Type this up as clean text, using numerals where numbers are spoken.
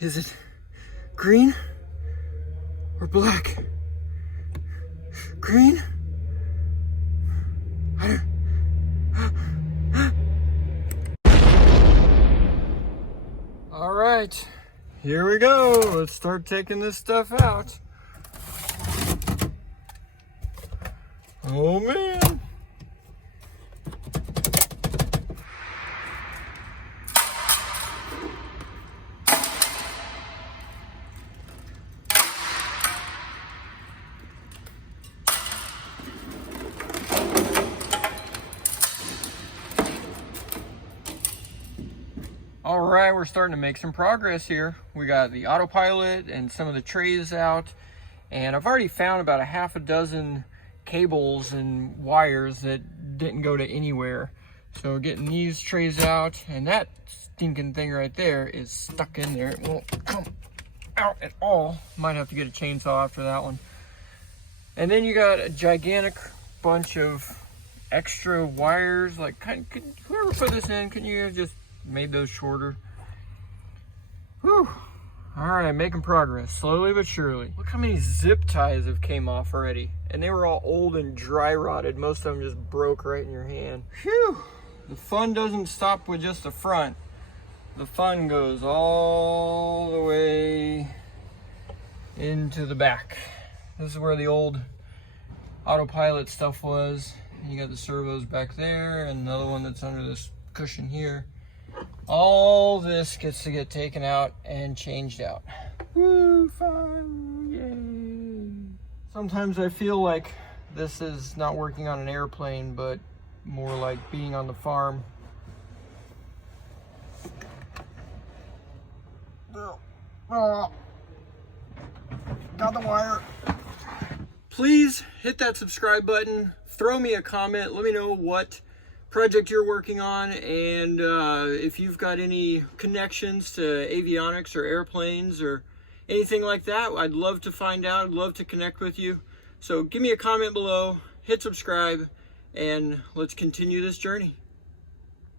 Is it green or black? Green? I don't... All right, here we go. Let's start taking this stuff out. Oh man. All right, we're starting to make some progress here. We got the autopilot and some of the trays out, and I've already found about a half a dozen cables and wires that didn't go to anywhere. So we're getting these trays out, and that stinking thing right there is stuck in there. It won't come out at all. Might have to get a chainsaw after that one. And then you got a gigantic bunch of extra wires. Like, whoever put this in, can you just made those shorter? Whew. All right, making progress, slowly but surely. Look how many zip ties have came off already. And they were all old and dry rotted. Most of them just broke right in your hand. Phew. The fun doesn't stop with just the front. The fun goes all the way into the back. This is where the old autopilot stuff was. You got the servos back there, and another one that's under this cushion here. All this gets to get taken out and changed out. Woo, fun, yay. Sometimes I feel like this is not working on an airplane, but more like being on the farm. Got the wire. Please hit that subscribe button, throw me a comment, let me know what project you're working on, and if you've got any connections to avionics or airplanes or anything like that, I'd love to find out. I'd love to connect with you. So give me a comment below, hit subscribe, and let's continue this journey.